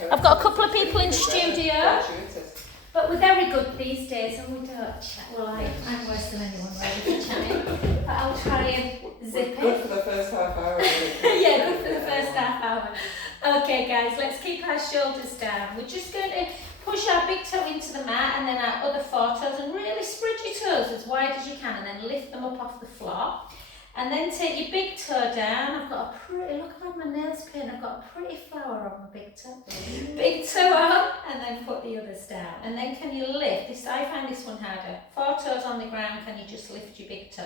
I've got a couple of people in studio, but we're very good these days and we don't chat. Well, I'm worse than anyone really for chatting, but I'll try and zip it. Good for the first half hour. Yeah, good for the first half hour. Okay guys, let's keep our shoulders down. We're just going to push our big toe into the mat and then our other 4 toes and really spread your toes as wide as you can and then lift them up off the floor. And then take your big toe down. I've got a pretty, look, I've had my nails painted, I've got a pretty flower on my big toe. Big toe up and then put the others down. And then can you lift, this, I find this one harder. 4 toes on the ground, can you just lift your big toe?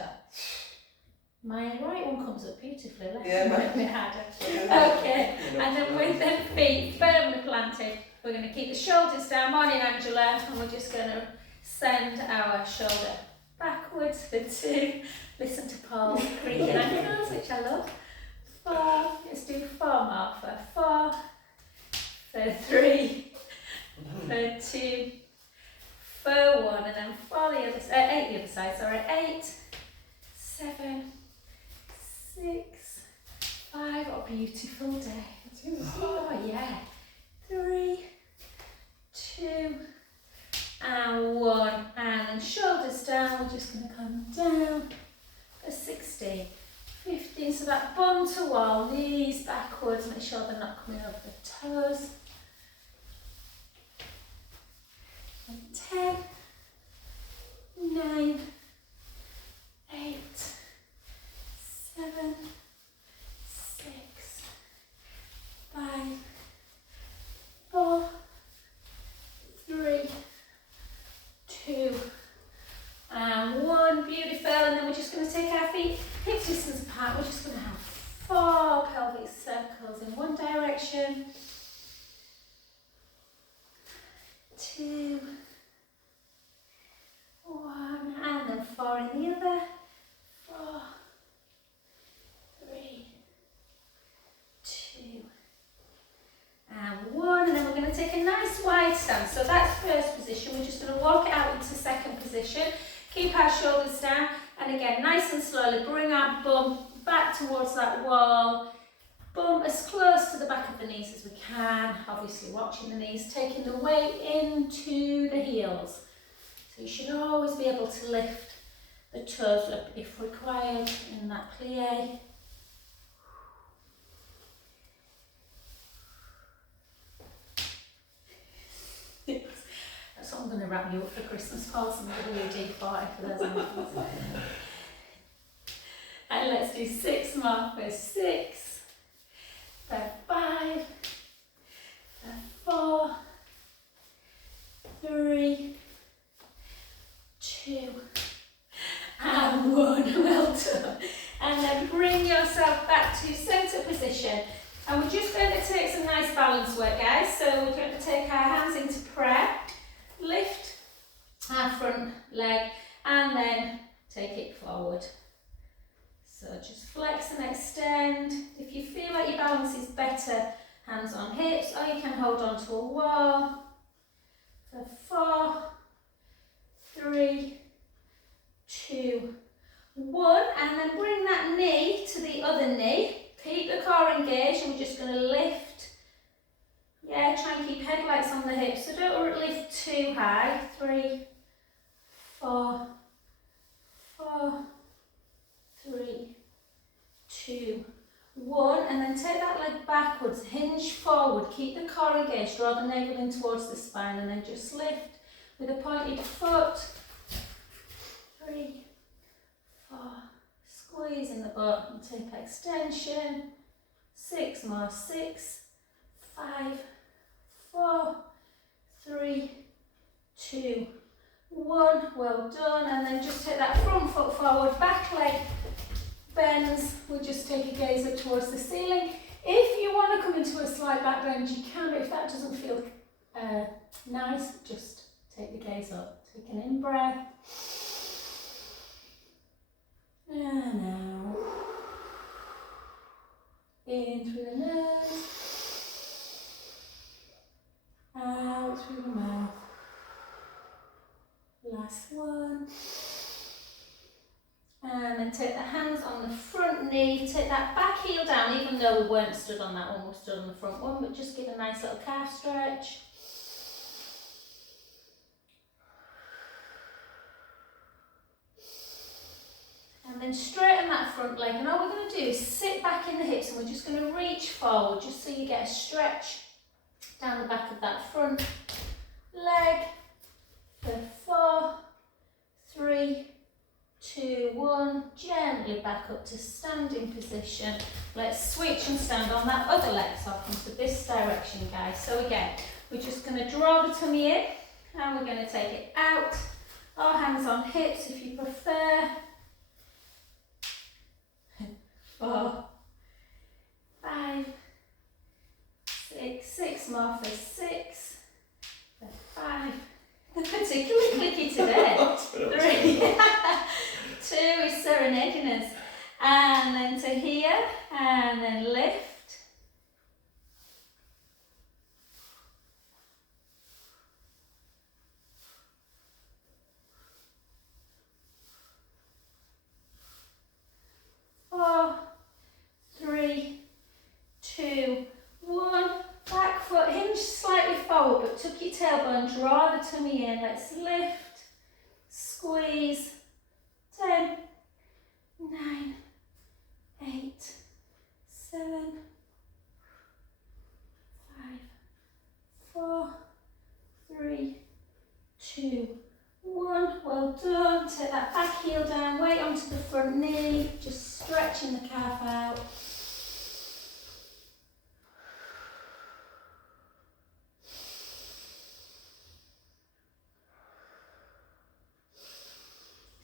My right one comes up beautifully, left one a bit harder. Okay, and then with them feet firmly planted, we're going to keep the shoulders down. Morning Angela, and we're just going to send our shoulder backwards for 2. Listen to Paul's creaking ankles, which I love. 4, let's do 4 more. For 4, for 3, for 2, for 1, and then 4 the other side, 8 the other side, sorry. 8, 7, 6, 5, what a beautiful day. 4, yeah. 3, 2, and 1, and then shoulders down. We're just going to come down for 16, 15, so that bum to wall, knees backwards, make sure they're not coming over the toes. And 10, 9, 8, 7, 6, 5, 4, 3, 2, and 1. Beautiful. And then we're just going to take our feet hip distance apart. We're just going to have 4 pelvic circles in one direction, 2, 1, and then 4 in the other, 4, 3, 2, and 1, and then we're going to take a nice wide stance. So that's first position. We're just going to walk it out into second position. Keep our shoulders down, and again, nice and slowly bring our bum back towards that wall. Bum as close to the back of the knees as we can. Obviously watching the knees, taking the weight into the heels. So you should always be able to lift the toes up if required in that plie. That's what I'm going to wrap you up for Christmas, Paul, some WD-40 for those ankles. And let's do 6 more for 6, for 5, for 4, 3, 2, and 1. Well done. And then bring yourself back to centre position. And we're just going to take some nice balance work, guys. So we're going to take our hands into prayer, lift our front leg, and then take it forward. So just flex and extend. If you feel like your balance is better, hands on hips, or you can hold on to a wall. For 4, 3, 2, 1, and then bring that knee to the other knee. Keep the core engaged, and we're just going to lift. Yeah, try and keep headlights on the hips, so don't lift too high. 3, 4, 4, 3, 2, 1, and then take that leg backwards, hinge forward, keep the core engaged, draw the navel in towards the spine, and then just lift with a pointed foot. 3, 4, squeeze in the butt and take extension. 6 more, 6, 5, 4, 3, 2, 1. Well done. And then just take that front foot forward, back leg bends. We'll just take a gaze up towards the ceiling. If you want to come into a slight back bend, you can, but if that doesn't feel nice, just take the gaze up. Take an in breath. And out. In through the nose. Out through the mouth. Last one. And then then take the hands on the front knee, take that back heel down, even though we weren't stood on that one, we're stood on the front one, but just give a nice little calf stretch. And then straighten that front leg, and all we're going to do is sit back in the hips, and we're just going to reach forward just so you get a stretch down the back of that front leg for 4, 3, 2, 1, gently back up to standing position. Let's switch and stand on that other leg, so I'll come to this direction, guys. So again, we're just going to draw the tummy in, and we're going to take it out, or hands on hips if you prefer. 4, 5, 6, 6 more for 6, for 5. They're particularly clicky today. 3, 2 is serenading us. And then to here, and then lift. 4, 3, 2, 1. Back foot hinge slightly forward, but tuck your tailbone, draw the tummy in. Let's lift, squeeze. 10, 9, 8, 7, 5, 4, 3, 2, 1. Well done. Take that back heel down, weight onto the front knee, just stretching the calf out.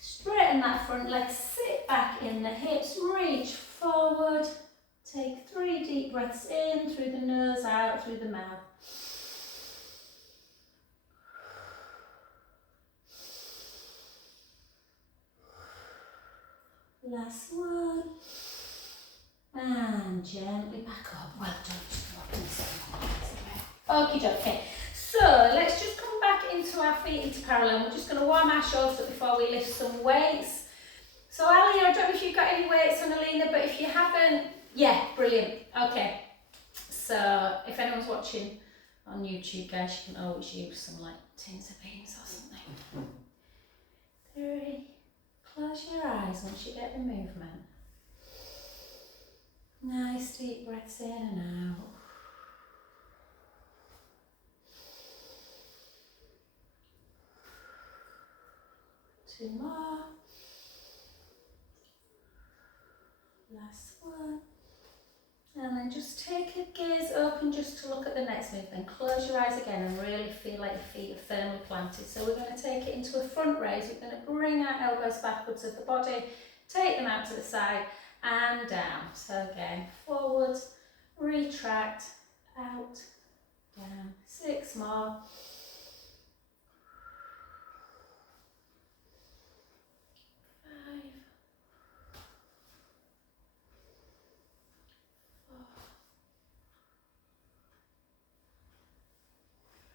Straighten that front leg, sit back in the hips, reach forward. Take 3 deep breaths in through the nose, out through the mouth. Last one. And gently back up. Well done. Okie dokie. So let's just come back into our feet into parallel. We're just going to warm our shoulders up before we lift some weights. So Ali, I don't know if you've got any weights on Alina, but if you haven't, yeah, brilliant. Okay. So if anyone's watching on YouTube, guys, you can always use some like tins of beans or something. 3. Close your eyes once you get the movement. Nice deep breaths in and out. 2 more. Last one. And then just take a gaze open just to look at the next move. Then close your eyes again and really feel like your feet are firmly planted. So we're going to take it into a front raise. We're going to bring our elbows backwards of the body, take them out to the side and down. So again, forwards, retract, out, down. 6 more. 5, 4,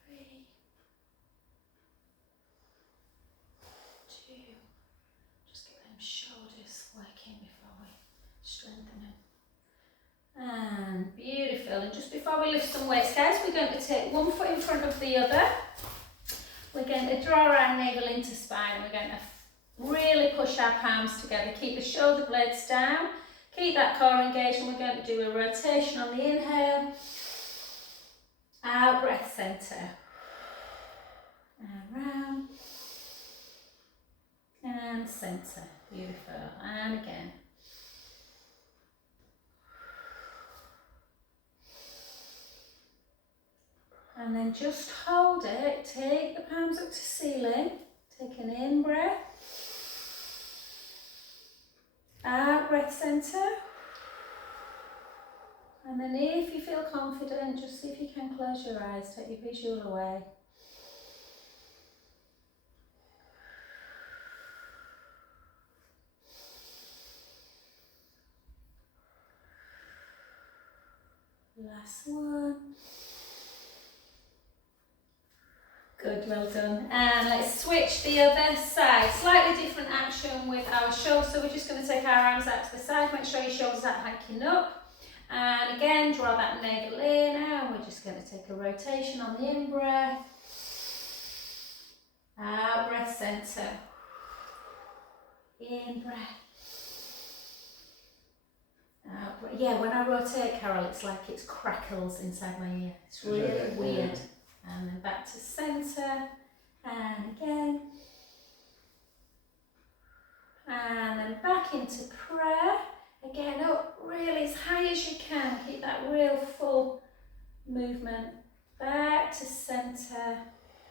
3, 2. Just get them shoulders working before we strengthen them. And beautiful. And just before we lift some weights, guys, we're going to take one foot in front of the other. We're going to draw our navel into spine. We're going to really push our palms together. Keep the shoulder blades down. Keep that core engaged, and we're going to do a rotation on the inhale. Out, breath centre. And round. And centre. Beautiful. And again. And then just hold it. Take the palms up to ceiling. Take an in breath. Out, breath centre. And then if you feel confident, just see if you can close your eyes, take your visual away. Last one. Good, well done. And let's switch the other side. Slightly different action with our shoulders. So we're just going to take our arms out to the side. Make sure your shoulders are hiking up. And again, draw that navel in. And we're just going to take a rotation on the in-breath. Out breath, centre. In-breath. Out breath. Yeah, when I rotate, Carol, it's like it crackles inside my ear. It's really weird. And then back to centre, and again, and then back into prayer, again up really as high as you can, keep that real full movement, back to centre,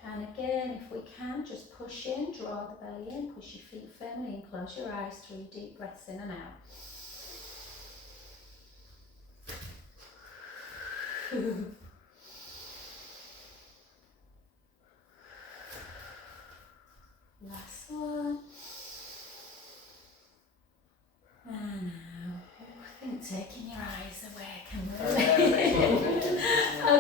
and again if we can just push in, draw the belly in, push your feet firmly in, close your eyes, 3 deep breaths in and out. Last one. And now, I think taking your eyes away can really.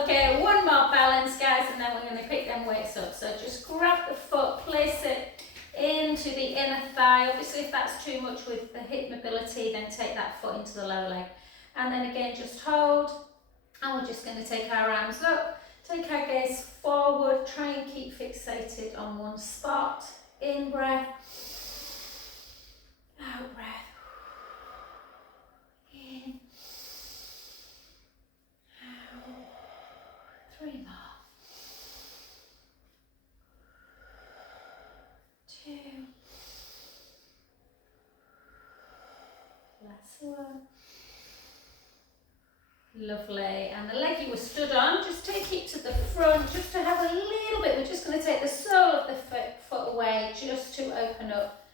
Okay, one more balance, guys, and then we're going to pick them weights up. So just grab the foot, place it into the inner thigh. Obviously, if that's too much with the hip mobility, then take that foot into the lower leg. And then again, just hold. And we're just going to take our arms up, take our gaze forward, try and keep fixated on one spot. In breath, out breath, in, out, 3 more, 2, last one. Lovely, and the leg you were stood on, just take it to the front, just to have a little bit. We're just going to take the sole of the foot away, just to open up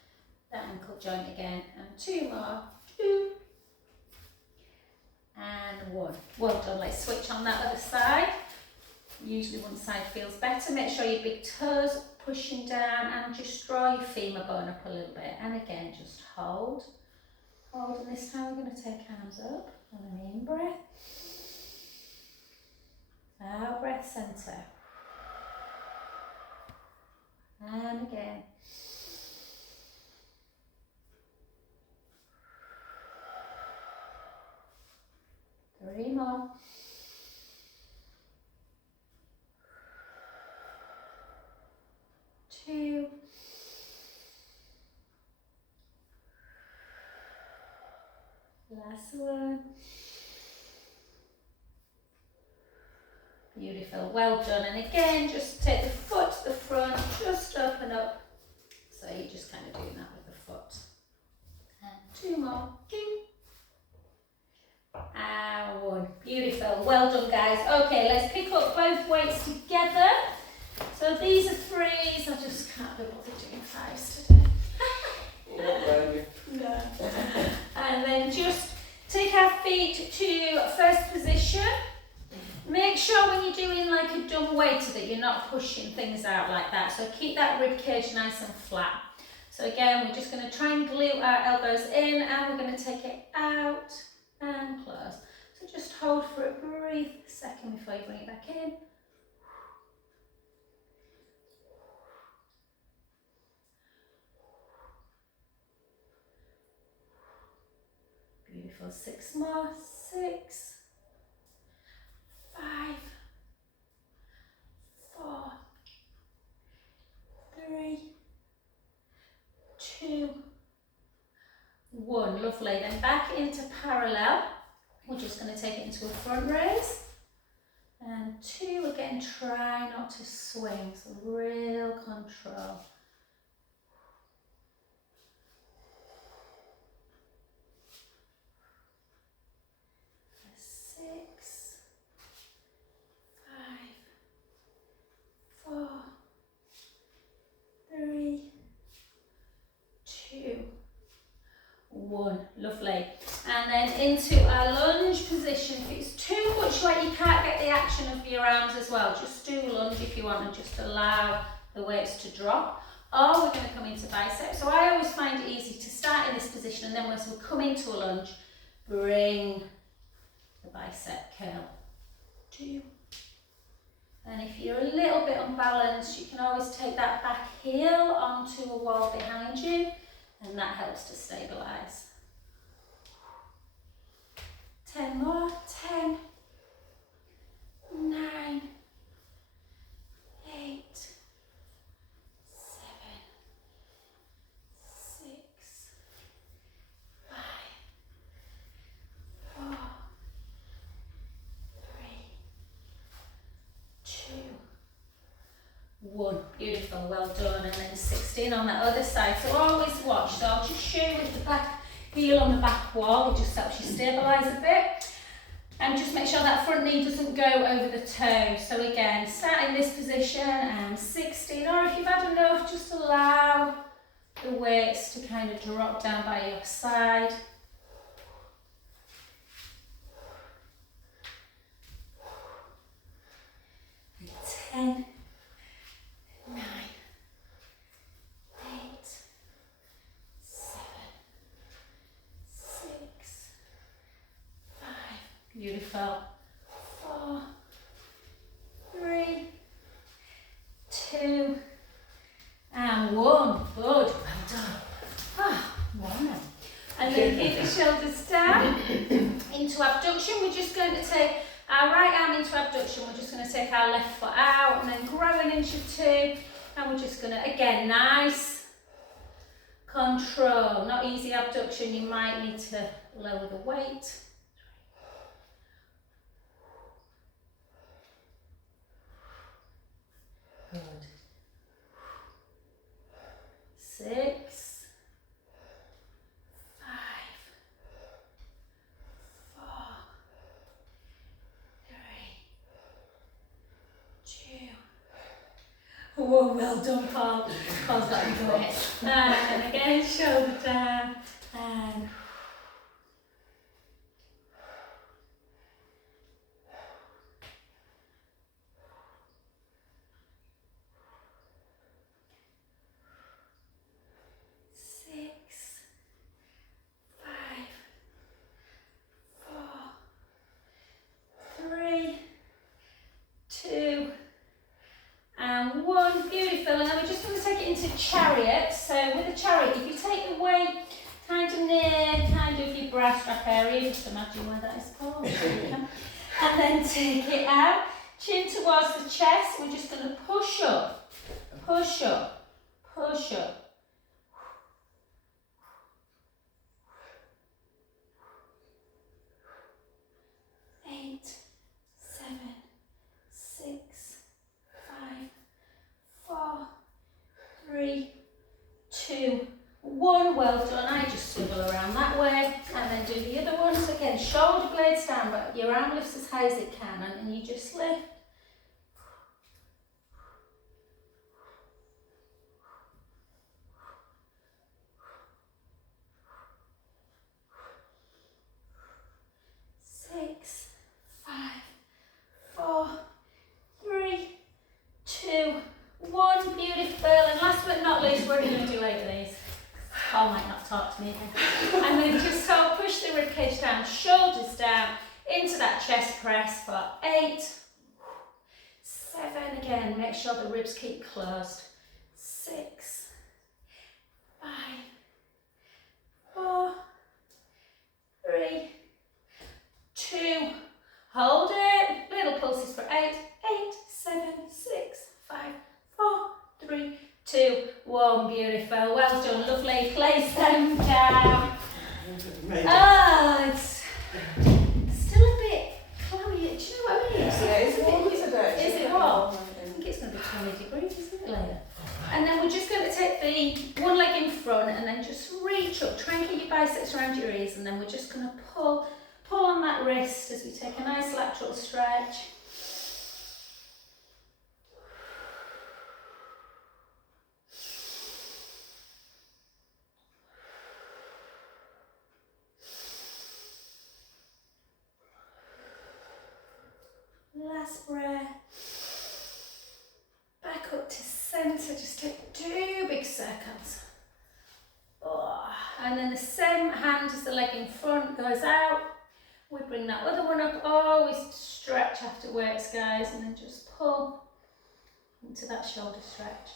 that ankle joint again. And 2 more, 2, and 1. Well done, let's switch on that other side. Usually one side feels better. Make sure your big toes pushing down and just draw your femur bone up a little bit. And again, just hold. Hold, and this time we're going to take arms up and an in breath. Out breath, centre. And again. Three more. Two. Last one. Beautiful, well done. And again, just take the foot to the front, just open up. So you're just kind of doing that with the foot. And 2 more. 2. And 1. Beautiful, well done, guys. Okay, let's pick up both weights together. So these are 3s. I just can't be bothered doing 5s today. No. And then just take our feet to first position. Make sure when you're doing like a dumb waiter that you're not pushing things out like that. So keep that rib cage nice and flat. So again, we're just going to try and glute our elbows in, and we're going to take it out and close. So just hold for a brief second before you bring it back in. Beautiful. 6 more. 6, 5, 4, 3, 2, 1. Lovely. Then back into parallel. We're just going to take it into a front raise. And 2, again, try not to swing. So real control. 6, 5, 4, 3, 2, 1. Lovely. And then into our lunge position. If it's too much like you can't get the action of your arms as well, just do lunge if you want and just allow the weights to drop. Or we're going to come into bicep. So I always find it easy to start in this position, and then once we come into a lunge, bring the bicep curl. 2, And if you're a little bit unbalanced, you can always take that back heel onto a wall behind you, and that helps to stabilise. 10 more. 10, 9, 8, 7, 6, 5, 4, 3, 2, 1. Beautiful, well done. And then 16 on that other side. So always watch. So I'll just show you with the back heel on the back wall. It just helps you stabilise a bit. And just make sure that front knee doesn't go over the toe. So again, start in this position and 16. Or if you've had enough, just allow the weights to kind of drop down by your side. 10, 9, 8, 7, 6, 5. Beautiful. 4, 3, 2, and 1. Good. Well done. Wow. And then keep the shoulders down into abduction. We're just going to take our right arm into abduction. We're just going to take our left foot out and then grow an inch or 2. And we're just going to, again, nice control. Not easy abduction. You might need to lower the weight. Good. 6, 5, 4, 3, 2. Oh, well done, Paul. Paul's got to do it. And again, shoulder down. And 3, 2, and 1. Beautiful. And then we're just going to take it into chariot. So with a chariot, if you take the weight kind of near kind of your bra strap area, just imagine where that is called. And then take it out, chin towards the chest. We're just going to push up, push up, push up. 8, 7, 6, 5, 4, 3, 2, 1. Well done. I just swivel around that way and then do the other ones again. Shoulder blades down, but your arm lifts as high as it can, and then you just lift. Paul might not talk to me again. And then just so push the ribcage down, shoulders down, into that chest press for 8, 7, again, make sure the ribs keep closed, 6, 5, 4, 3, 2, hold it, little pulses for 8, 8, 7, 6, 5, 4, 3, 2, 1, beautiful, well done, lovely, place them down. It's still a bit cloudy, do you know what I mean? It's warm today. Is it warm? I think it's going to be 20 degrees, isn't it, later? And then we're just going to take the one leg in front and then just reach up, try and keep your biceps around your ears, and then we're just going to pull on that wrist as we take a nice lateral stretch. Last breath. Back up to centre, just take 2 big circles. Oh. And then the same hand as the leg in front goes out, We bring that other one up, always stretch afterwards, guys, and then just pull into that shoulder stretch.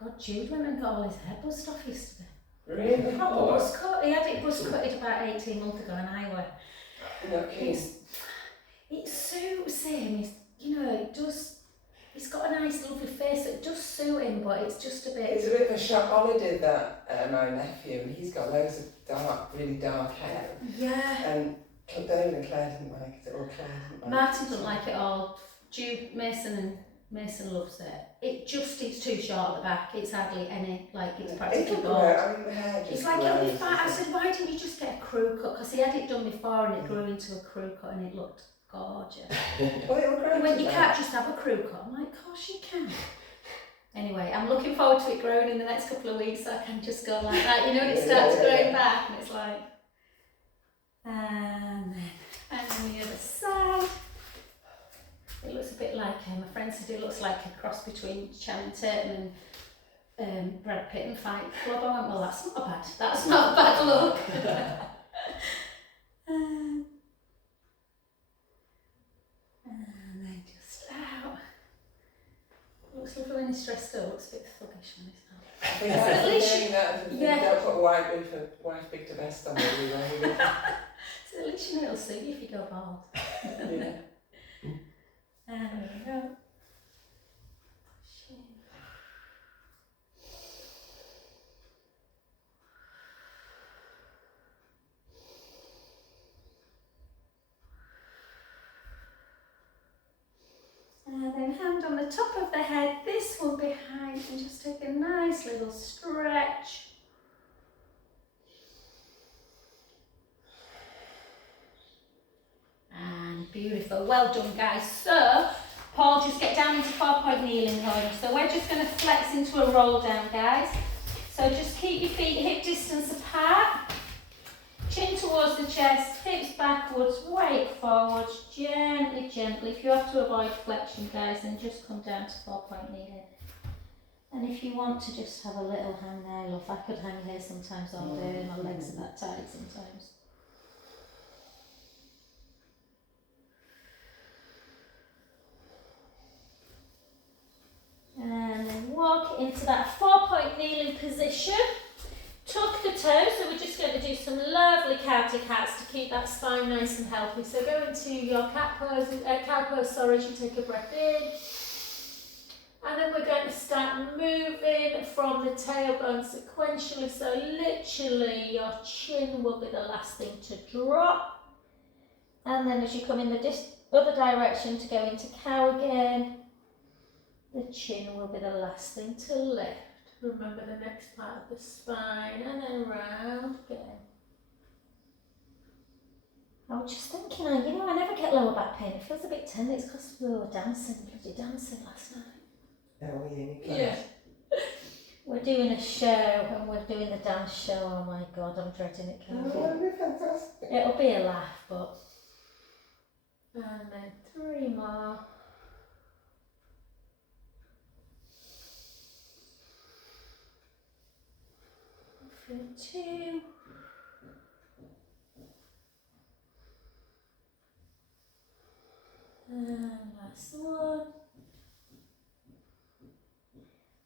God, Jude went and got all his hair buzzed off yesterday. Really? Proper buzz cut. He had it buzz cutted about 18 months ago, and I went. Okay. It suits him. It does. He's got a nice, lovely face. So it does suit him, but it's just a bit. It's a bit of a shock. Ollie did that, my nephew, and he's got loads of really dark hair. Yeah. And David and Claire didn't like it, or Claire didn't like Martin doesn't like it all. Jude, Mason loves it. It's too short at the back. It's hardly any, it's practically bald. I mean, the hair just It's like it'll be fat. I said, why didn't you just get a crew cut? Because he had it done before and it grew into a crew cut and it looked gorgeous. Well, it'll grow. He went, you can't just have a crew cut. I'm like, of course you can. Anyway, I'm looking forward to it growing in the next couple of weeks so I can just go like that. When it starts growing back and it's like... And then the other side. It looks a bit like, my friend said it looks like a cross between Channing Tatum and Brad Pitt in Fight Club. I went, well, that's not bad. That's not a bad look. And then just out. Looks lovely when he's stressed out. Looks a bit thuggish when he's not. I think that's the thing that don't put a white big to vest on everywhere. So at least it'll suit you if you go bald. Yeah. And there we go. And then hand on the top of the head, this one behind, and just take a nice little stretch. And beautiful, well done guys. So, Paul, just get down into 4-point kneeling lunge. So we're just going to flex into a roll down, guys. So just keep your feet hip distance apart. Chin towards the chest, hips backwards, weight forwards, gently, gently. If you have to avoid flexion, guys, then just come down to 4-point kneeling. And if you want to just have a little hang there, love, I could hang here sometimes all day, my legs are that tight sometimes. And then walk into that 4-point kneeling position. Tuck the toes, so we're just going to do some lovely cow to cats to keep that spine nice and healthy. So go into your cow pose, as you take a breath in. And then we're going to start moving from the tailbone sequentially. So literally your chin will be the last thing to drop. And then as you come in the other direction to go into cow again, the chin will be the last thing to lift. Remember the next part of the spine, and then round again. I was just thinking, I never get lower back pain. It feels a bit tender. It's because we were dancing last night. Oh, yeah. We're doing a show, and we're doing the dance show. Oh my God, I'm dreading it. Oh, that'll be fantastic. It'll be a laugh, but... And then 3 more. For 2. And last one.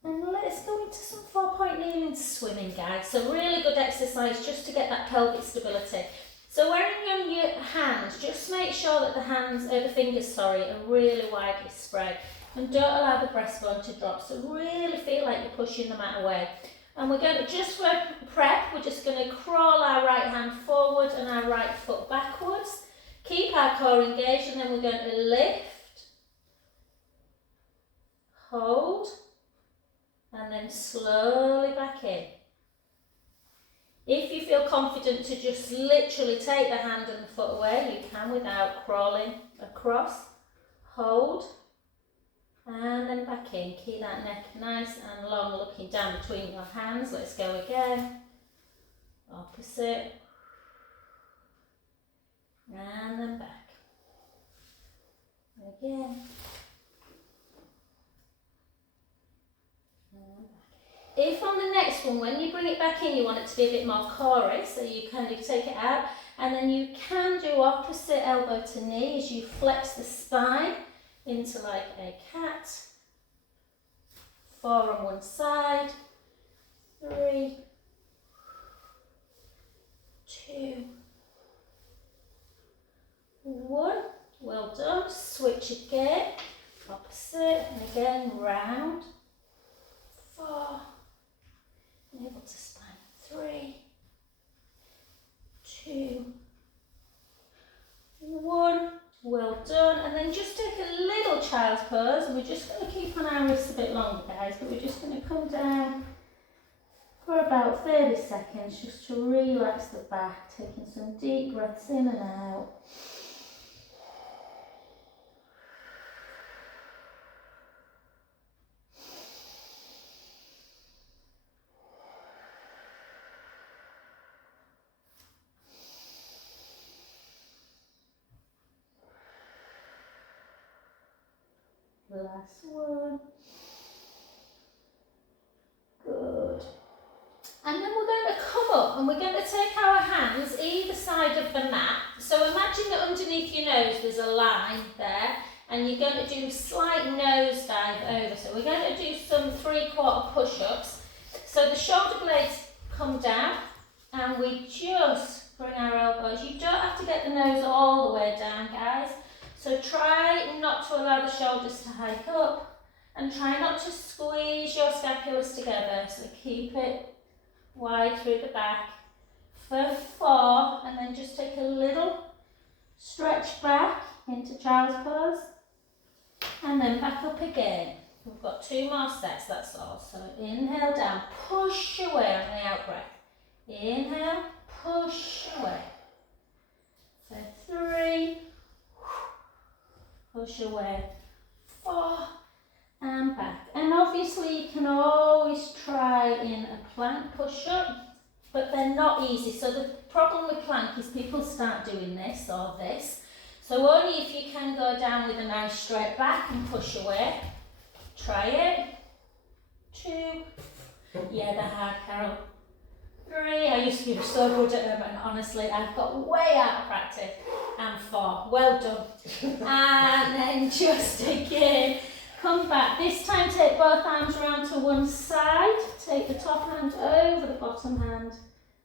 And let's go into some 4-point kneeling swimming, guys. So really good exercise just to get that pelvic stability. So wearing on your hands, just make sure that the fingers, are really widely spread. And don't allow the breastbone to drop. So really feel like you're pushing the mat away. And we're going to, just for prep, we're just going to crawl our right hand forward and our right foot backwards. Keep our core engaged, and then we're going to lift, hold, and then slowly back in. If you feel confident to just literally take the hand and the foot away, you can without crawling across. Hold. And then back in. Keep that neck nice and long, looking down between your hands. Let's go again. Opposite. And then back. Again. next one, when you bring it back in, you want it to be a bit more chorus, so you kind of take it out, and then you can do opposite elbow to knee as you flex the spine into like a cat. 4 on one side, 3, 2, 1. Well done. Switch again, opposite, and again round. 4, navel to spine. 3, 2, 1. Well done. And then just take a little child's pose, and we're just going to keep on our wrists a bit longer, guys, but we're just going to come down for about 30 seconds just to relax the back, taking some deep breaths in and out. Last one. Good. And then we're going to come up and we're going to take our hands either side of the mat. So imagine that underneath your nose there's a line there, and you're going to do slight nose dive over. So we're going to do some 3/4 push-ups. So the shoulder blades come down and we just bring our elbows. You don't have to get the nose all the way down, guys. So try not to allow the shoulders to hike up, and try not to squeeze your scapulas together. So keep it wide through the back for 4, and then just take a little stretch back into child's pose, and then back up again. We've got 2 more sets, that's all. So inhale down, push away on the out breath. Inhale, push away. For 3, push away. 4, and back. And obviously you can always try in a plank push-up, but they're not easy. So the problem with plank is people start doing this or this. So only if you can go down with a nice straight back and push away. Try it. 2. Yeah, they're hard, Carol. 3. I used to be so good at them, and honestly, I've got way out of practice. And 4. Well done. And then just again. Come back. This time take both arms around to one side. Take the top hand over the bottom hand.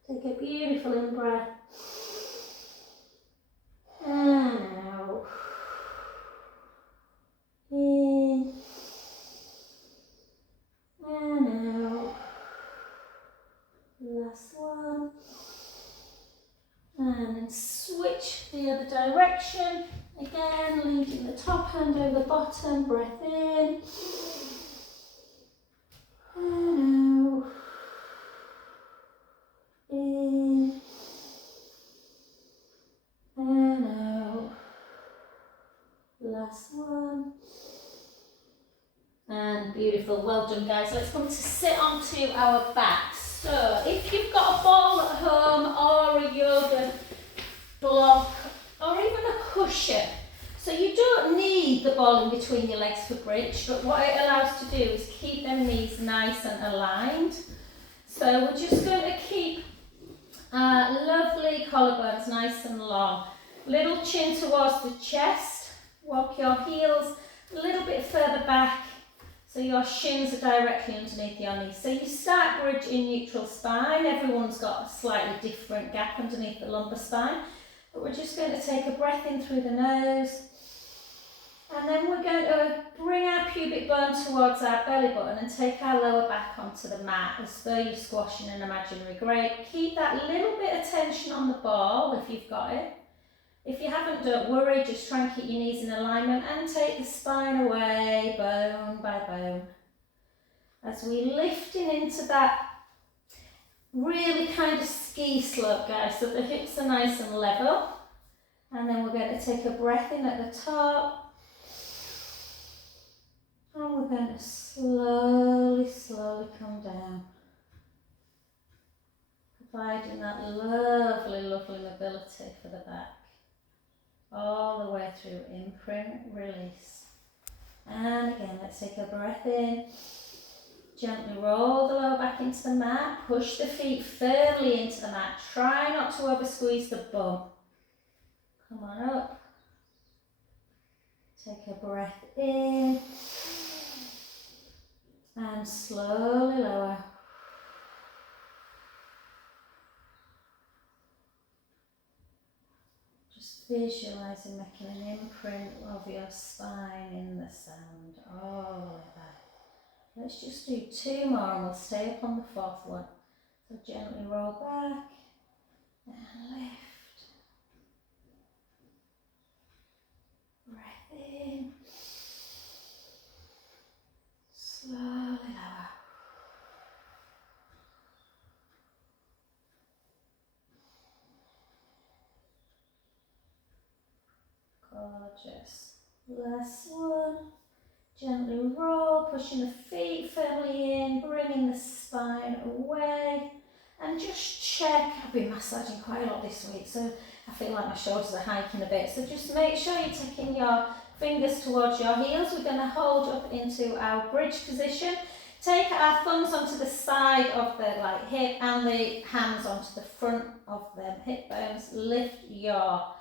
Take a beautiful in-breath. And out. In. And out. Last one. And then switch the other direction. Again, leading the top hand over the bottom, breath in, and out, in, and out, last one, and beautiful, well done guys. Let's come to sit onto our backs. So if you've got a ball at home or a yoga block, or even a cushion. So you don't need the ball in between your legs for bridge, but what it allows to do is keep them knees nice and aligned. So we're just going to keep lovely collarbones nice and long. Little chin towards the chest. Walk your heels a little bit further back so your shins are directly underneath your knees. So you start bridge in neutral spine. Everyone's got a slightly different gap underneath the lumbar spine. But we're just going to take a breath in through the nose, and then we're going to bring our pubic bone towards our belly button and take our lower back onto the mat as though you're squashing an imaginary grape. Keep that little bit of tension on the ball if you've got it. If you haven't, don't worry, just try and keep your knees in alignment and take the spine away, bone by bone. As we're lifting into that really kind of ski slope, guys, so the hips are nice and level. And then we're going to take a breath in at the top. And we're going to slowly, slowly come down. Providing that lovely, lovely mobility for the back. All the way through, imprint, release. And again, let's take a breath in. Gently roll the lower back into the mat. Push the feet firmly into the mat. Try not to over squeeze the bum. Come on up. Take a breath in. And slowly lower. Just visualising making an imprint of your spine in the sand all the way back. Let's just do 2 more and we'll stay up on the 4th one. So gently roll back and lift. Breath in. Slowly lower. Gorgeous. Last one. Gently roll, pushing the feet firmly in, bringing the spine away. And just check. I've been massaging quite a lot this week, so I feel like my shoulders are hiking a bit. So just make sure you're taking your fingers towards your heels. We're going to hold up into our bridge position. Take our thumbs onto the side of the hip and the hands onto the front of the hip bones. Lift your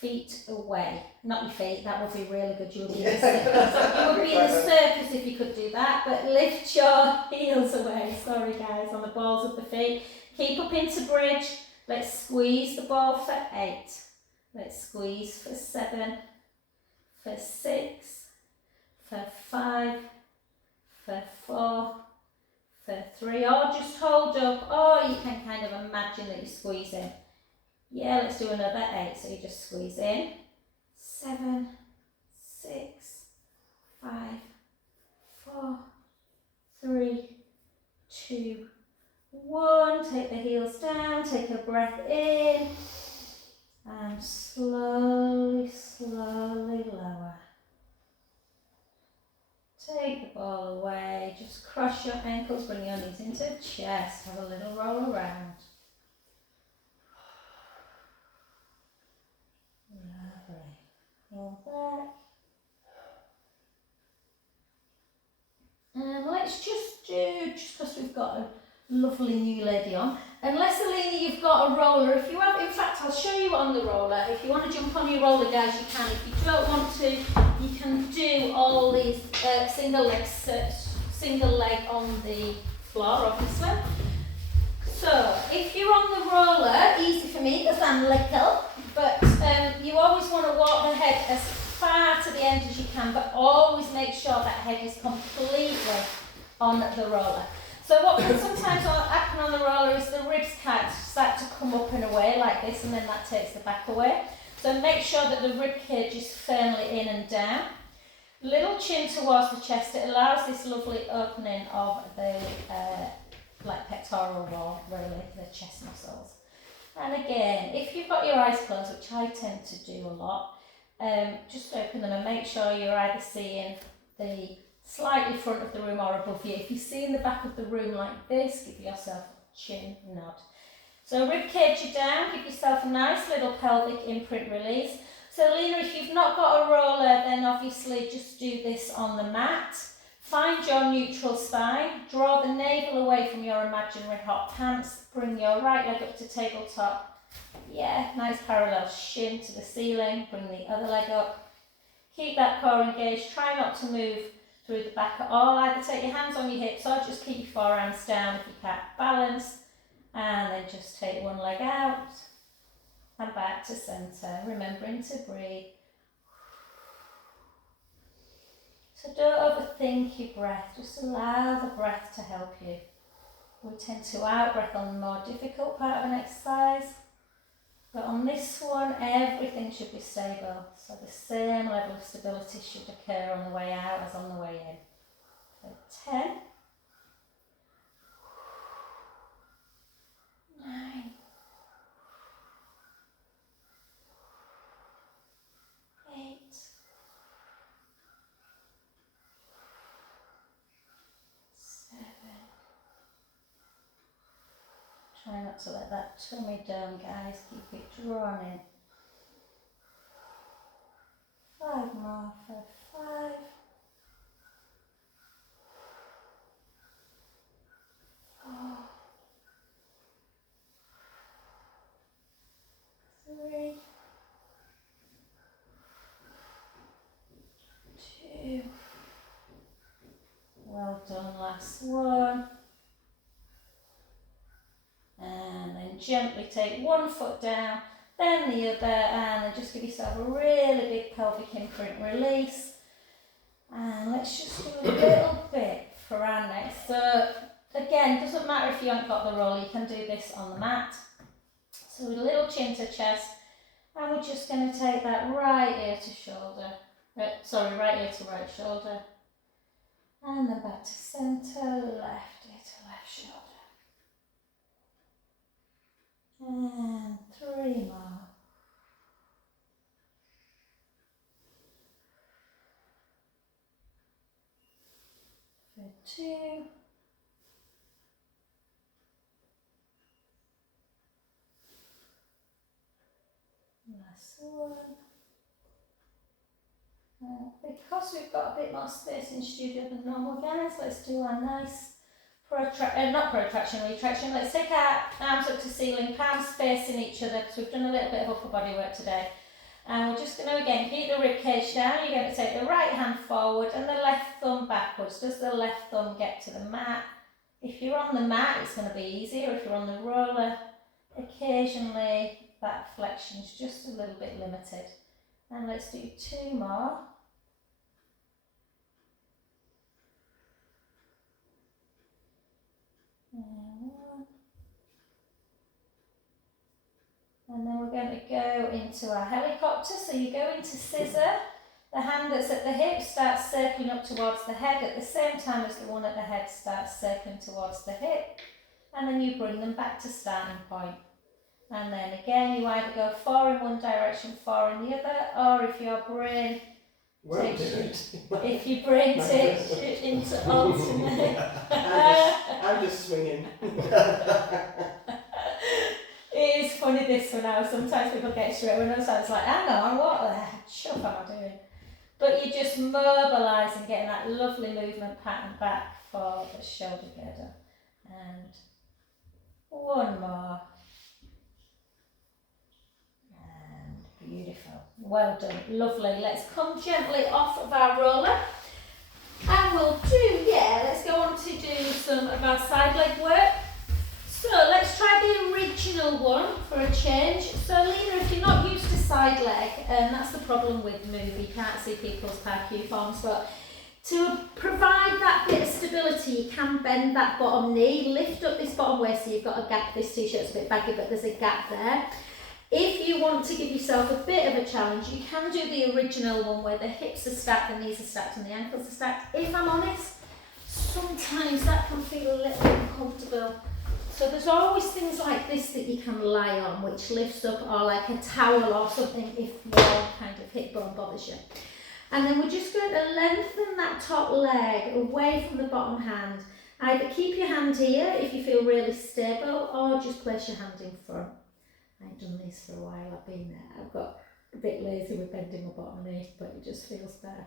feet away. Not your feet, that would be really good. You would be in the circus. You would be in the circus if you could do that, but lift your heels away. Sorry guys, on the balls of the feet. Keep up into bridge. Let's squeeze the ball for 8. Let's squeeze for 7, for 6, for 5, for 4, for 3, or just hold up, or you can kind of imagine that you're squeezing. Yeah, let's do another 8, so you just squeeze in. 7, 6, 5, 4, 3, 2, 1. Take the heels down, take a breath in, and slowly, slowly lower. Take the ball away, just cross your ankles, bring your knees into chest, have a little roll around. Lovely. Roll back. And let's just do, just because we've got a lovely new lady on, unless Alina you've got a roller, if you have, in fact I'll show you on the roller, if you want to jump on your roller guys you can, if you don't want to you can do all these single leg on the floor obviously. So if you're on the roller, easy for me because I'm little, but you always want to walk the head as far to the end as you can, but always make sure that head is completely on the roller. So what can sometimes happen on the roller is the ribs start to come up and away like this, and then that takes the back away. So make sure that the rib cage is firmly in and down. Little chin towards the chest, it allows this lovely opening of the pectoral wall, really, the chest muscles. And again, if you've got your eyes closed, which I tend to do a lot, just open them and make sure you're either seeing the slightly front of the room or above you. If you see in the back of the room like this, give yourself a chin nod. So rib cage you down, give yourself a nice little pelvic imprint release. So Lena, if you've not got a roller, then obviously just do this on the mat. Find your neutral spine, draw the navel away from your imaginary hot pants, bring your right leg up to tabletop. Yeah, nice parallel shin to the ceiling, bring the other leg up. Keep that core engaged, try not to move through the back at all. Either take your hands on your hips or just keep your forearms down if you can't balance. And then just take one leg out and back to centre, remembering to breathe. So don't overthink your breath, just allow the breath to help you. We tend to out-breath on the more difficult part of an exercise, but on this one everything should be stable, so the same level of stability should occur on the way out as on the way in. So 10, 9, 8, 7. Try not to let that tummy down, guys. Keep it drawn in. 5 more for 5. 3, 2. Well done, last one. And then gently take one foot down, then the other, and then just give yourself a really big pelvic imprint release. And let's just do a little bit for our next. So again, doesn't matter if you haven't got the roll, you can do this on the mat. So with a little chin to chest, and we're just going to take that right ear to shoulder, right ear to right shoulder, and then back to centre, left ear to left shoulder. And 3 more. For 2. Last one. Because we've got a bit more space in studio than normal, guys, let's do our nice retraction. Let's take our arms up to ceiling, palms facing each other, because we've done a little bit of upper body work today. And we're just going to again keep the rib cage down. You're going to take the right hand forward and the left thumb backwards. Does the left thumb get to the mat? If you're on the mat, it's going to be easier. If you're on the roller, occasionally that flexion is just a little bit limited. And let's do 2 more. And then we're going to go into our helicopter. So you go into scissor. The hand that's at the hip starts circling up towards the head at the same time as the one at the head starts circling towards the hip. And then you bring them back to starting point. And then again, you either go 4 in one direction, 4 in the other, or if your brain if your brain takes it into alternate. I'm just swinging. It is funny this one now. Sometimes people get straight when I was like, hang on, what the chuff am I doing? But you're just mobilising, getting that lovely movement pattern back for the shoulder girder. And 1 more. And beautiful. Well done. Lovely. Let's come gently off of our roller. And we'll let's go on to do some of our side leg work. So let's try the original one for a change. So Lena, if you're not used to side leg, and that's the problem with Move, you can't see people's parkour forms, but to provide that bit of stability, you can bend that bottom knee, lift up this bottom waist, so you've got a gap. This t-shirt's a bit baggy, but there's a gap there. If you want to give yourself a bit of a challenge, you can do the original one where the hips are stacked, the knees are stacked, and the ankles are stacked. If I'm honest, sometimes that can feel a little bit uncomfortable. So there's always things like this that you can lie on, which lifts up, or like a towel or something if your kind of hip bone bothers you. And then we're just going to lengthen that top leg away from the bottom hand. Either keep your hand here if you feel really stable, or just place your hand in front. I've done this for a while, I've been there. I've got a bit lazy with bending my bottom knee, but it just feels better.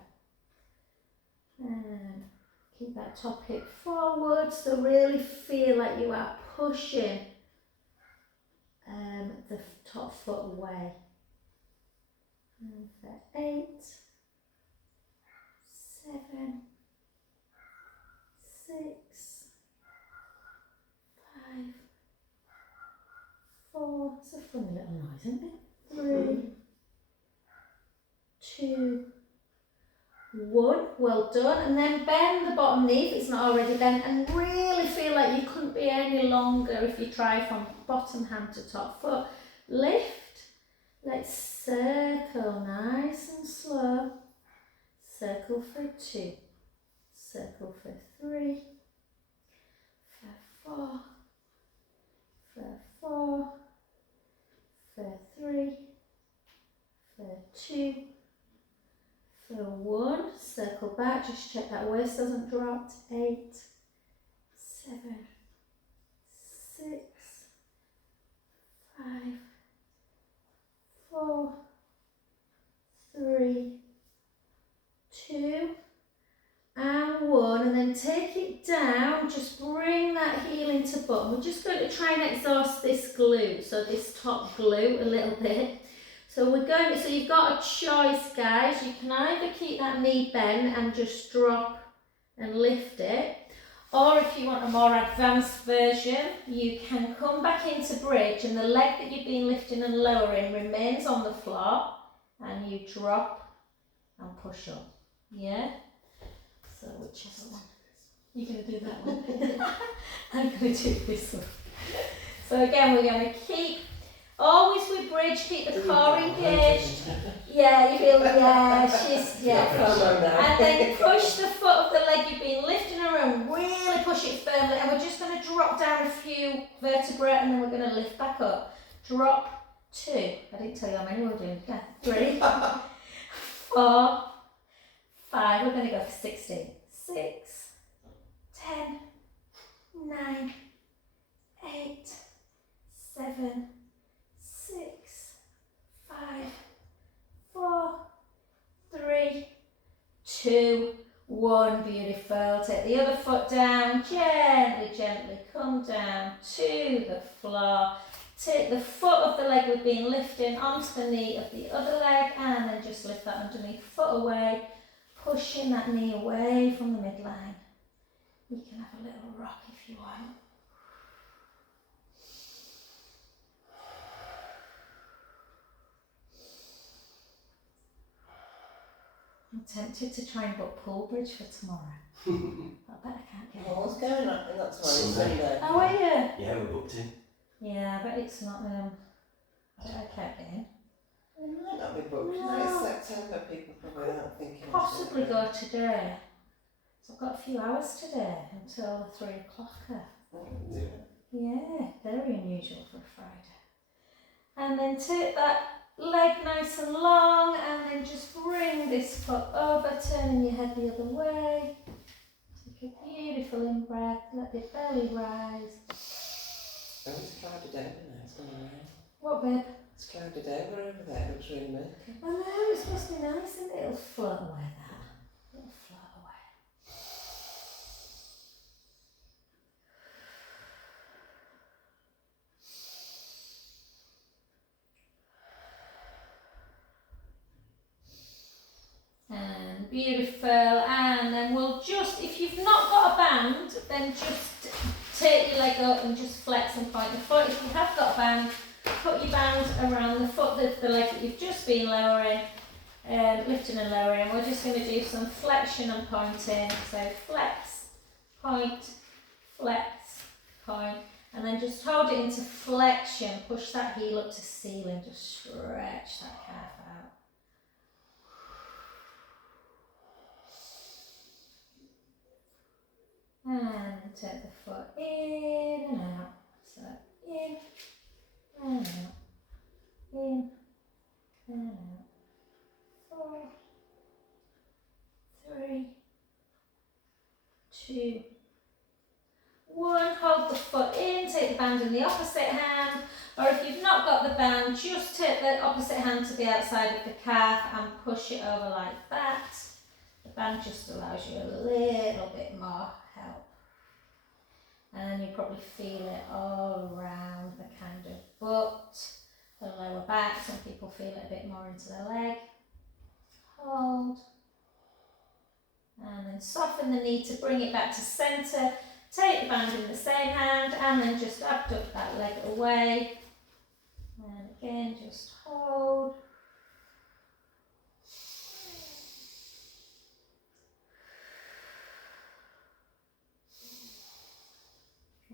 And keep that top hip forward, so really feel like you are pushing the top foot away. And for 8, 7, 6, 5, 4, it's a funny little noise, isn't it? 3, 2, 1, well done. And then bend the bottom knee if it's not already bent, and really feel like you couldn't be any longer if you try from bottom hand to top foot. Lift, let's circle nice and slow. Circle for 2, circle for 3, for 4, for 4, for 3, for 2, for 1, circle back, just check that waist doesn't drop. 8, 7, 6, 5, 4, 3, 2, and 1, and then take it down, just bring that heel into into bottom. We're just going to try and exhaust this glute, so this top glute a little bit. So we're going to, so you've got a choice, guys. You can either keep that knee bent and just drop and lift it, or if you want a more advanced version, you can come back into bridge and the leg that you've been lifting and lowering remains on the floor, and you drop and push up. Yeah? So whichever one. You're going to do that one? I'm going to do this one. So again, we're going to keep, always with bridge, keep the core engaged. Yeah, you feel, yeah, she's, yeah. And then push the foot of the leg you've been lifting around, really push it firmly, and we're just going to drop down a few vertebrae, and then we're going to lift back up. Drop 2. I didn't tell you how many we're doing. Yeah, 3, 4, 5. We're going to go for 16. 6, 10, 9, 8, 7, 6, 5, 4, 3, 2, 1. Beautiful. Take the other foot down. Gently, gently come down to the floor. Take the foot of the leg we've been lifting onto the knee of the other leg, and then just lift that underneath foot away, pushing that knee away from the midline. You can have a little rock if you want. I'm tempted to try and book pool bridge for tomorrow. I bet I can't get it. What's going on? And that's Sunday. Oh, are you? Yeah, we're booked in. Yeah, but it's not, I bet I can't get in. It might not be booked. No. No, it's September, people probably aren't thinking. Possibly go today. So I've got a few hours today until 3 o'clock. Yeah, very unusual for a Friday. And then take that leg nice and long, and then just bring this foot over, turning your head the other way. Take a beautiful in breath, let your belly rise. Oh, it's clouded over now, it's going to rain. What, babe? It's clouded over there, it looks really murky. I know, it's supposed to be nice, isn't it? It'll float away, that. It'll float away. And beautiful, and then we'll just, if you've not got a band, then just take your leg up and just flex and point the foot. If you have got a band, put your band around the foot, the leg that you've just been lowering, lifting and lowering. We're just going to do some flexion and pointing. So flex, point, and then just hold it into flexion. Push that heel up to ceiling, just stretch that calf out. And take the foot in and out. So in and out, in and out. 4, 3, 2, 1. Hold the foot in, take the band in the opposite hand, or if you've not got the band, just take the opposite hand to the outside of the calf and push it over like that. The band just allows you a little bit more help. And you probably feel it all around the kind of butt, the lower back. Some people feel it a bit more into the leg. Hold. And then soften the knee to bring it back to centre. Take the band in the same hand and then just abduct that leg away. And again, just hold.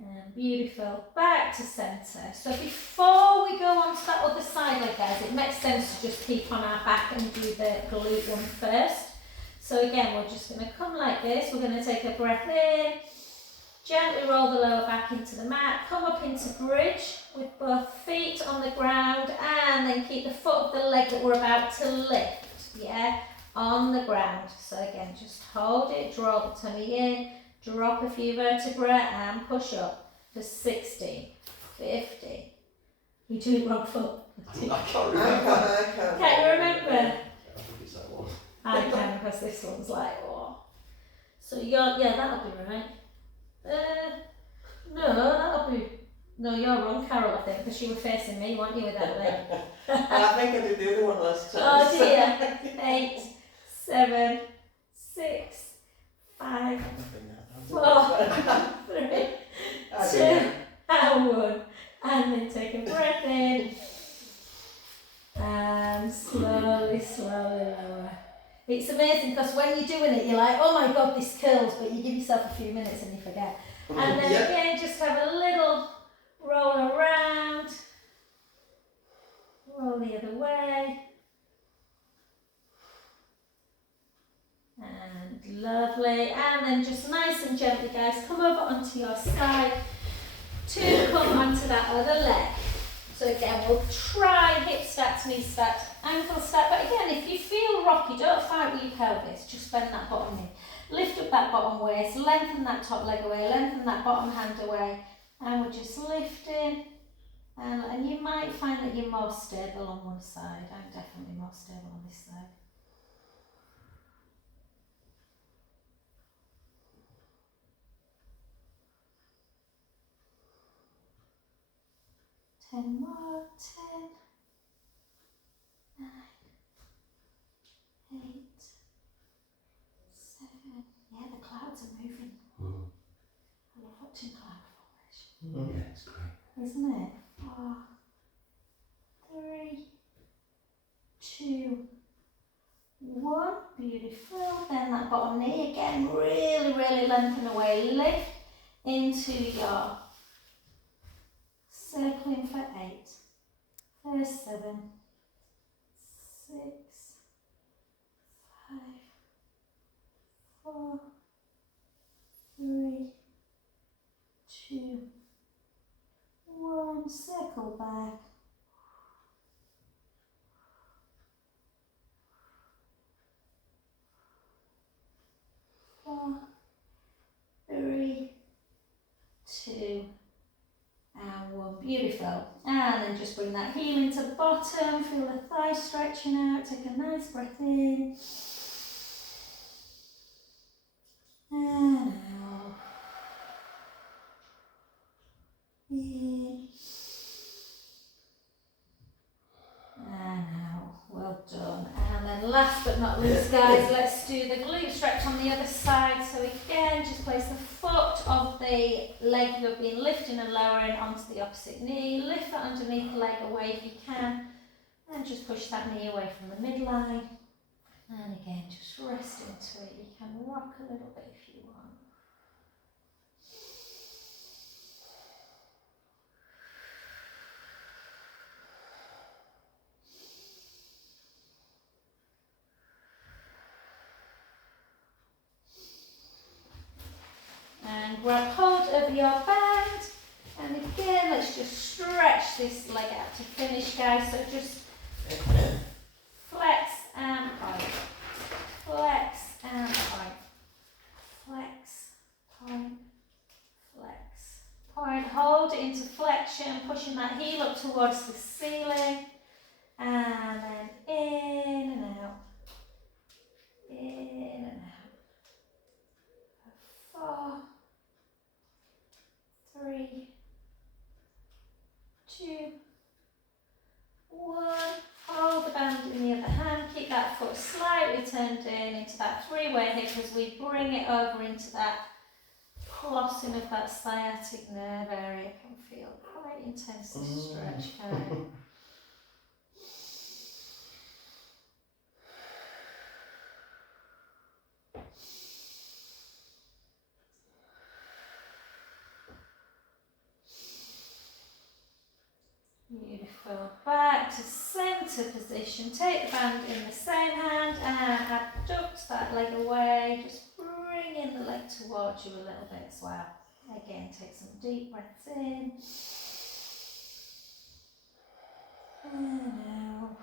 And beautiful, back to centre. So before we go on to that other side leg, guys, it makes sense to just keep on our back and do the glute one first. So again, we're just going to come like this. We're going to take a breath in, gently roll the lower back into the mat, come up into bridge with both feet on the ground, and then keep the foot of the leg that we're about to lift, yeah, on the ground. So again, just hold it, draw the tummy in, drop a few vertebrae and push up for 60, 50. You do it wrong foot. I can't remember. I can't. Can you remember? I think it's that one. I can, because this one's like, oh. So you're, yeah, that'll be right. No, that'll be. No, you're wrong, Carol, I think, because you were facing me, weren't you, with that leg? I think I did the other one last time. Oh dear. 8, 7, 6, 5, 4, 3, 2, and 1. And then take a breath in. And slowly, slowly lower. It's amazing because when you're doing it, you're like, oh my god, this curls, but you give yourself a few minutes and you forget. And then again, just have a little roll around, roll the other way. And lovely. And then just nice and gently, guys, come over onto your side to come onto that other leg. So again, we'll try hip stacked, knee stacked, ankle stacked. But again, if you feel rocky, don't fight with your pelvis. Just bend that bottom knee. Lift up that bottom waist, lengthen that top leg away, lengthen that bottom hand away. And we're just lifting. And you might find that you're more stable on one side. I'm definitely more stable on this side. Ten more, 10, 9, 8, 7. Yeah, the clouds are moving. I love watching cloud formation. Yeah, it's great. Isn't it? 4, 3, 2, 1. Beautiful. Then that bottom knee again, really, really lengthen away. Lift into your circling for 8. First 7, 6, 5, 4, 3, 2, 1. Circle back. 4, 3, 2, and 1. Beautiful. And then just bring that heel into the bottom. Feel the thighs stretching out. Take a nice breath in. And out. In. And out. Well done. And then last but not least, guys, let's do the glute stretch on the other side. So again, just place the foot of the leg you've been lifting and lowering onto the opposite knee. Lift that underneath the leg away if you can. And just push that knee away from the midline. And again, just rest into it. You can rock a little bit if you want. And grab hold of your band. And again, let's just stretch this leg out to finish, guys. So just flex and point. Flex and point. Flex, point, flex, point. Hold it into flexion, pushing that heel up towards the ceiling. And then in and out. In and out. 4, 3, 2, 1. Hold the band in the other hand. Keep that foot slightly turned in into that three-way hip as we bring it over into that crossing of that sciatic nerve area. Can feel quite intense stretch. Beautiful. Back to centre position. Take the band in the same hand and abduct that leg away. Just bring in the leg towards you a little bit as well. Again, take some deep breaths in. And out.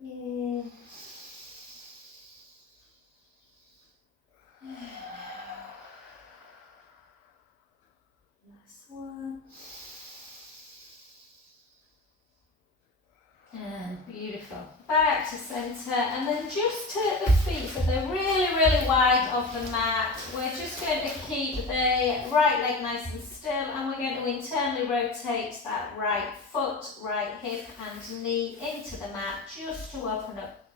In. And out. Last one. And Beautiful. Back to centre, and then just take the feet so they're really, really wide of the mat. We're just going to keep the right leg nice and still, and we're going to internally rotate that right foot, right hip and knee into the mat just to open up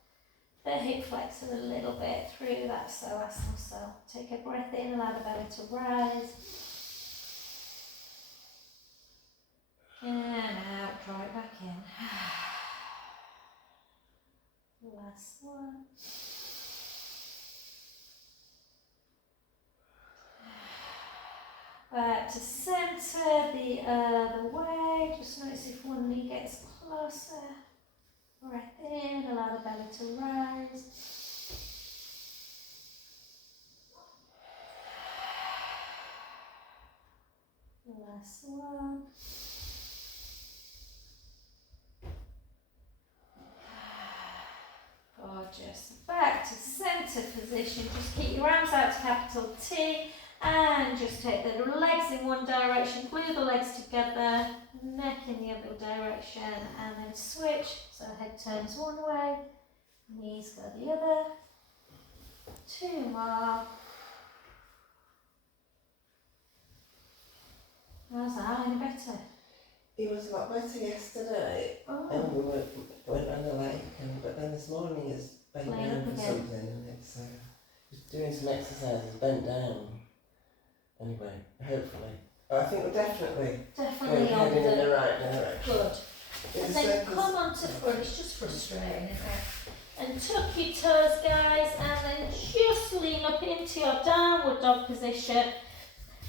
the hip flexor a little bit through that psoas muscle. Take a breath in, allow the belly to rise. And out, draw it back in. Last one. Back to centre, the other way. Just notice if one knee gets closer. Breath in, allow the belly to rise. Last one. Gorgeous. Back to centre position. Just keep your arms out to capital T and just take the legs in one direction, glue the legs together, neck in the other direction, and then switch. So head turns one way, knees go the other. Two more. How's that? Any better? He was a lot better yesterday. Oh. And we went around the lake, but then this morning he's bent Playing down up for again. something, and it's he's doing some exercises, bent down. Anyway, hopefully. I think we're definitely On heading in the the right direction. good. It's And then circus. come onto front, it's just frustrating, isn't it? And tuck your toes, guys, and then just lean up into your downward dog position.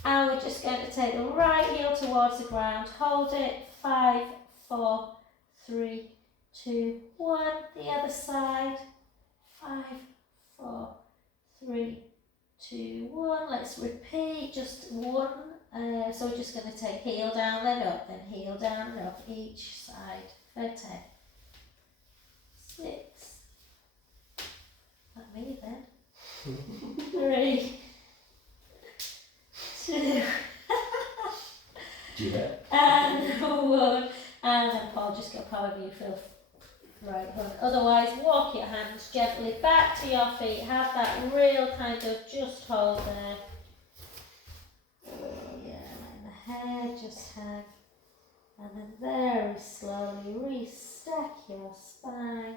And we're just going to take the right heel towards the ground. Hold it. 5, 4, 3, 2, 1. The other side. 5, 4, 3, 2, 1. Let's repeat. Just one. So we're just going to take heel down, then up, then heel down and up each side for 10. 6. Not me then. 3. 2. Yeah. And 1. And then Paul, just go however you feel right. Otherwise, walk your hands gently back to your feet. Have that real kind of just hold there. Yeah, and the head just hang. And then very slowly restack your spine.